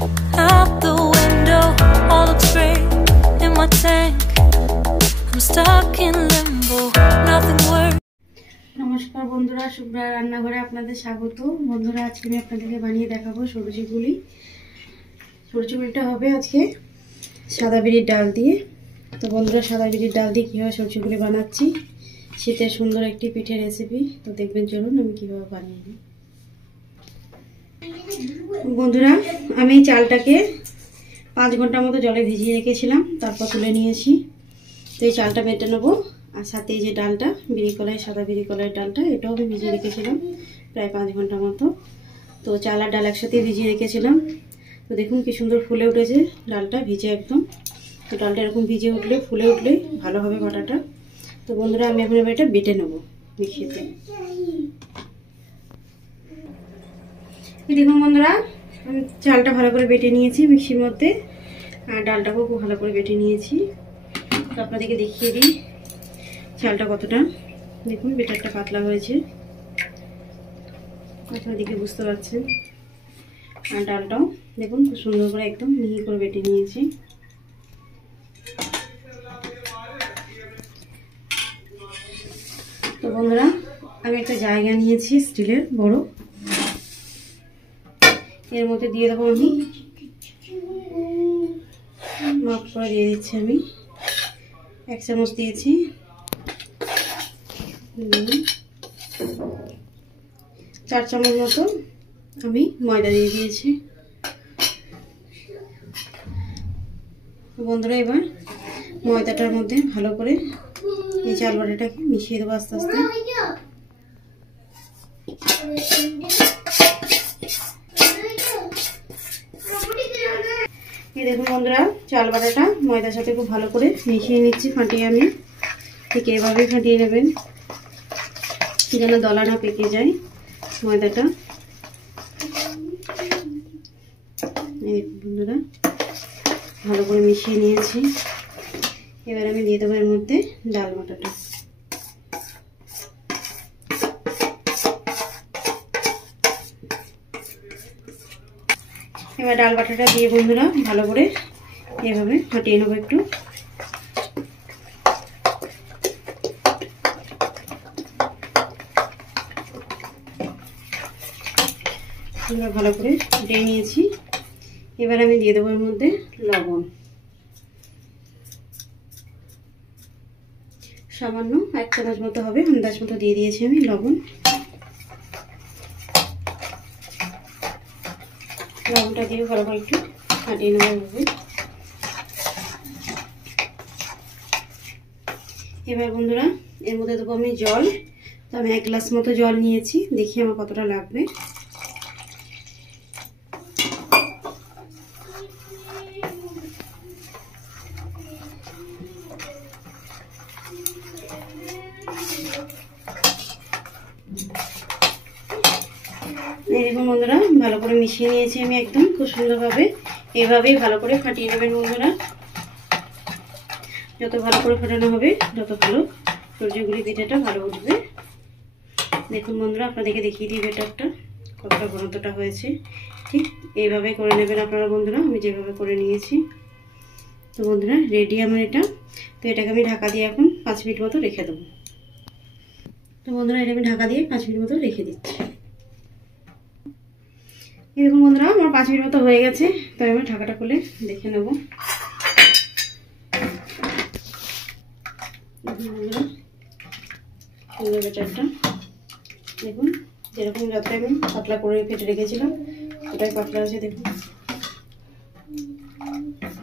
out the window, all looks great in my tank. I'm stuck in limbo, nothing works. নমস্কার বন্ধুরা, শুভ্রা রান্নাঘরে আপনাদের স্বাগত। বন্ধুরা, আজকে আমি আপনাদেরকে বানিয়ে দেখাবো সবজি গুলি। সবজি গুলিটা হবে আজকে সাদা বিরির ডাল দিয়ে। তো বন্ধুরা, সাদা বিরির ডাল দিয়ে কীভাবে সবজিগুলি বানাচ্ছি, শীতের সুন্দর একটি পিঠের রেসিপি। তো দেখবেন, চলুন আমি কীভাবে বানিয়ে নিই। বন্ধুরা, আমি চালটাকে 5 ঘন্টার মতো জলে ভিজিয়ে রেখেছিলাম, তারপর তুলে নিয়েছি। তো এই চালটা বেটে নেবো, আর সাথে এই যে ডালটা, বিরি কলাই, সাদা বিরি কলাইয়ের ডালটা, এটাও আমি ভিজিয়ে রেখেছিলাম প্রায় 5 ঘন্টা মতো। তো চাল আর ডাল একসাথে ভিজিয়ে রেখেছিলাম। তো দেখুন কি সুন্দর ফুলে উঠেছে ডালটা, ভিজে একদম। তো ডালটা এরকম ভিজে উঠলে, ফুলে উঠলে ভালো হবে বাটাটা। তো বন্ধুরা, আমি এখন এটা বেটে নেবো মিক্সিতে। দেখুন বন্ধুরা, আমি চালটা ভালো করে বেটে নিয়েছি মিক্সির মধ্যে, আর ডালটাকেও খুব ভালো করে বেটে নিয়েছি। তো আপনাদেরকে দেখিয়ে দিই চালটা কতটা। দেখুন বেটারটা পাতলা হয়েছে, আপনারা দেখে বুঝতে পারছেন। আর ডালটাও দেখুন খুব সুন্দর করে একদম মিহি করে বেটে নিয়েছি। তো বন্ধুরা, আমি একটা জায়গা নিয়েছি স্টিলের বড়, এর মধ্যে দিয়ে দেবো আমি, মাপ করে দিয়ে দিচ্ছি আমি 1 চামচ দিয়েছি, 4 চামচ মতো আমি ময়দা দিয়ে দিয়েছি। বন্ধুরা, এবার ময়দাটার মধ্যে ভালো করে এই চাল বাটাটাকে মিশিয়ে দেবো আস্তে আস্তে। এই দেখুন বন্ধুরা, চাল বাটাটা ময়দার সাথে খুব ভালো করে মিশিয়ে নিচ্ছি, ফাটিয়ে আমি। ঠিক এভাবেই ফাটিয়ে নেবেন, যেন দলা না পেকে যায় ময়দাটা। এই বন্ধুরা, ভালো করে মিশিয়ে নিয়েছি। এবার আমি দিয়ে দেবো এর মধ্যে ডাল বাটাটা। এবার ডাল বাটাটা দিয়ে বন্ধুরা ভালো করে এভাবে ফাটিয়ে নেবো একটু। ভালো করে ফুটিয়ে নিয়েছি। এবার আমি দিয়ে দেবো এর মধ্যে লবণ, সামান্য 1 চামচ মতো হবে, আন্দাজ মতো দিয়ে দিয়েছি আমি লবণ। লবণটা দিয়ে ভালো করে একটু ফাটিয়ে নেওয়া হবে। এবার বন্ধুরা, এর মধ্যে দেবো আমি জল। তো আমি 1 গ্লাস মতো জল নিয়েছি, দেখি আমার কতটা লাগবে। দেখুন বন্ধুরা, ভালো করে মিশিয়ে নিয়েছি আমি একদম খুব সুন্দরভাবে। এভাবেই ভালো করে ফাটিয়ে নেবেন বন্ধুরা। যত ভালো করে ফাটানো হবে, তত ভালো সবজিগুলি পিঠাটা ভালো উঠবে। দেখুন বন্ধুরা, আপনাদেরকে দেখিয়ে দিই ব্যাটারটা কতটা ঘনত্বটা হয়েছে। ঠিক এইভাবে করে নেবেন আপনারা বন্ধুরা, আমি যেভাবে করে নিয়েছি। তো বন্ধুরা, রেডি আমার এটা। তো এটাকে আমি ঢাকা দিয়ে এখন 5 মিনিট মতো রেখে দেবো। তো বন্ধুরা, এটা আমি ঢাকা দিয়ে 5 মিনিট মতো রেখে দিচ্ছি। এরকম বন্ধুরা, আমার 5 মিনিট মতো হয়ে গেছে। তো আমি ঢাকাটা খুলে দেখে নেব। বন্ধুরা, ব্যাটারটা দেখুন, যেরকম যতটা আমি পাতলা করে ফেটে রেখেছিলাম, ওটাই পাতলা আছে। দেখুন,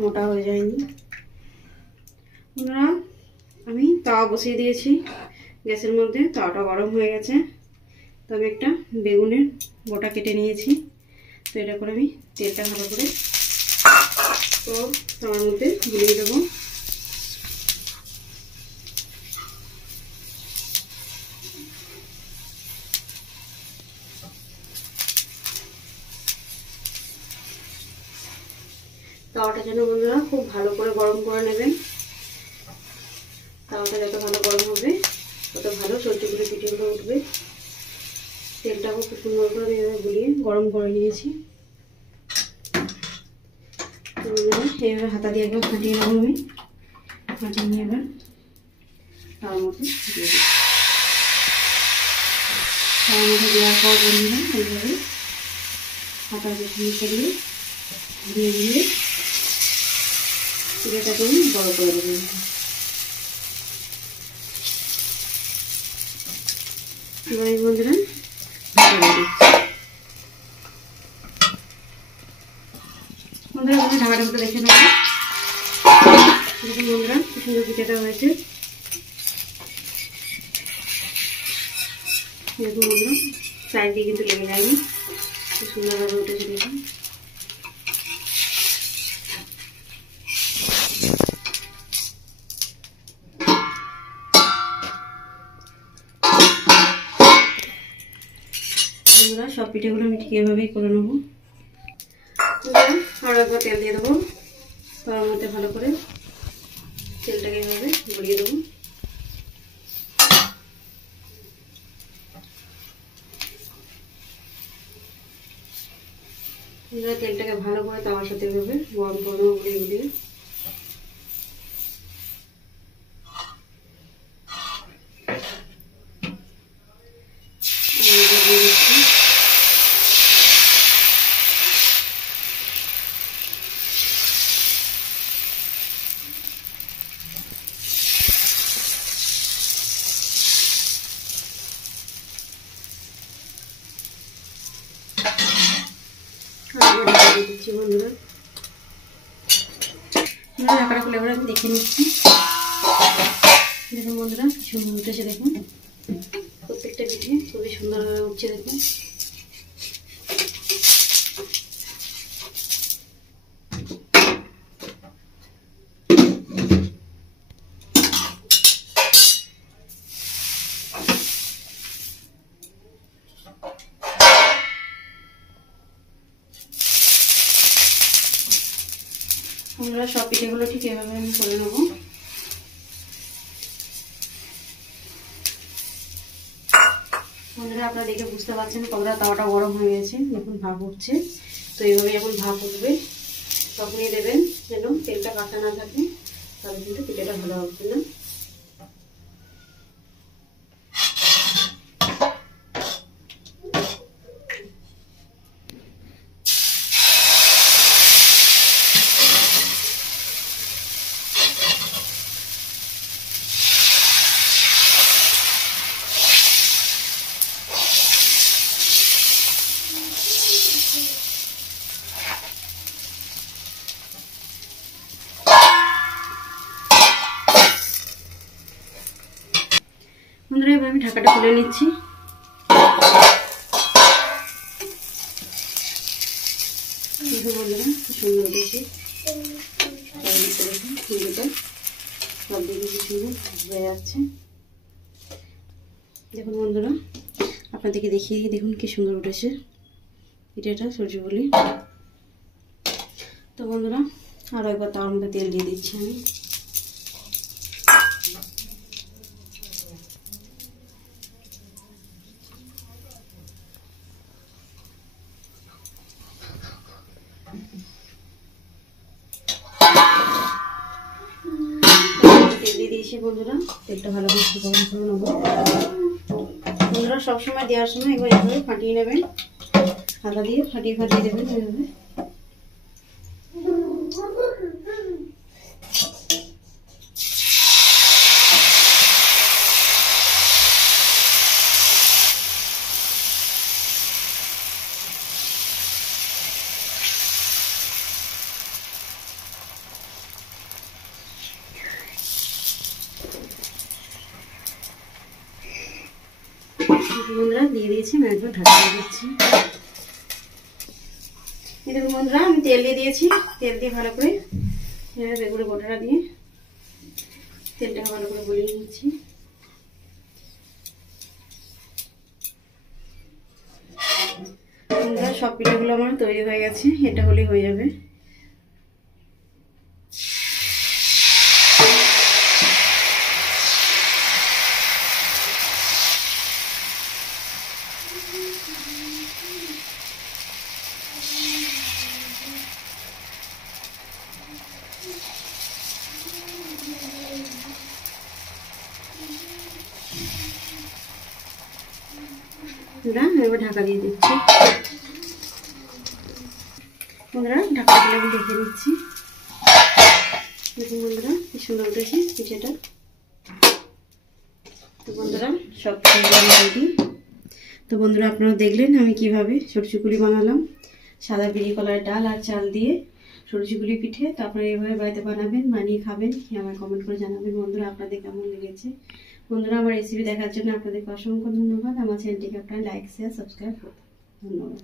মোটা হয়ে যায়নি। বন্ধুরা, আমি তাওয়া বসিয়ে দিয়েছি গ্যাসের মধ্যে, তাওয়াটা গরম হয়ে গেছে। তো আমি একটা বেগুনের গোটা কেটে নিয়েছি। তো এটা করে আমি তেলটা ভালো করে তো তাওয়ার মধ্যে গুলিয়ে দেবো। তাওয়াটা যেন বন্ধুরা খুব ভালো করে গরম করে নেবেন। তাওয়াটা যত ভালো গরম হবে, তত ভালো সবজিগুলো পিঠেগুলো উঠবে। তেলটাও খুব সুন্দর করে গুলিয়ে গরম করে নিয়েছি। এইভাবে হাতা দিয়ে একবার ফাটিয়ে নেবো আমি। ফাটিয়ে নিয়ে এবার তার মধ্যে দিয়ে দিই। তার মধ্যে দেওয়ার পর বন্ধুরা এইভাবে হাতা দিয়ে করলে ধীরে ধীরে চিড়েটাকে আমি বড় করে দেবেন। এবার বন্ধুরা ঢাকাটা মতো দেখে নেবো। দেখুন বন্ধুরা কি সুন্দর পিঠাটা হয়েছে। দেখুন বন্ধুরা চারিদিকে কিন্তু লেগে যায়নি, খুব সুন্দরভাবে উঠেছে। দেখুন বন্ধুরা সব পিঠেগুলো আমি ঠিক এভাবেই করে নেবো। আরো একবার তেল দিয়ে দেবো, তার মধ্যে ভালো করে তেলটাকে এভাবে গড়িয়ে দেবো। তেলটাকে ভালো করে তাওয়ার সাথে এভাবে গরম করে গড়িয়ে গড়িয়ে দিচ্ছি বন্ধুরা। ঢাকাটা খুলে এবার আমি দেখে নিচ্ছি। দেখুন বন্ধুরা কি সুন্দর উঠেছে। দেখুন প্রত্যেকটা পিঠে খুবই সুন্দরভাবে উঠছে। দেখুন আমরা সব পিঠেগুলো ঠিক এভাবে আমি করে নেবো। বন্ধুরা আপনারা দেখে বুঝতে পারছেন কতটা তাওয়াটা গরম হয়ে গেছে। দেখুন ভাপ উঠছে। তো এইভাবে যখন ভাপ উঠবে তখনই দেবেন, যেন তেলটা কাঁচা না থাকে, তাহলে কিন্তু পিঠেটা ভালো হবে না। বন্ধুরা এবার আমি ঢাকাটা খুলে নিচ্ছি। বন্ধুরা খুব সুন্দর উঠেছে। সব দিকে কি সুন্দর হয়ে যাচ্ছে। দেখুন বন্ধুরা আপনাদেরকে দেখিয়ে দিই। দেখুন কি সুন্দর উঠেছে পিঠাটা, সরষে বলি। তো বন্ধুরা আরও একবার তার মধ্যে তেল দিয়ে দিচ্ছি আমি। তেল দিয়ে দিয়েছি বন্ধুরা, তেলটা ভালো করে গরম করে নেবো। বন্ধুরা সবসময় দেওয়ার সময় একবার এভাবে ফাটিয়ে নেবেন, হাতা দিয়ে ফাটিয়ে ফাটিয়ে দেবেন এভাবে। বন্ধুরা দিয়ে দিয়েছি, আমি একবার ঢাকা দিয়ে দিচ্ছি। দেখুন বন্ধুরা আমি তেল দিয়ে দিয়েছি। তেল দিয়ে ভালো করে বেগুনের গোটাটা দিয়ে তেলটাকে ভালো করে গলিয়ে নিচ্ছি। বন্ধুরা সব পিঠাগুলো আমার তৈরি হয়ে গেছে, এটা হলেই হয়ে যাবে। এবার ঢাকা দিয়ে দিচ্ছি। বন্ধুরা ঢাকা দিয়ে আমি দেখে নিচ্ছি। দেখুন বন্ধুরা কি সুন্দর উঠেছে পিঠেটা। তো বন্ধুরা সব রেডি। তো বন্ধুরা আপনারা দেখলেন আমি কিভাবে সরষে বানালাম, সাদা বিড়ি কলার ডাল আর চাল দিয়ে সরষে পিঠে। তো আপনারা এইভাবে বাড়িতে বানাবেন, বানিয়ে খাবেন, আমায় কমেন্ট করে জানাবেন বন্ধুরা আপনাদের কেমন লেগেছে। বন্ধুরা আমার রেসিপি দেখার জন্য আপনাদেরকে অসংখ্য ধন্যবাদ। আমার চ্যানেলটিকে আপনারা লাইক শেয়ার সাবস্ক্রাইব করুন। ধন্যবাদ।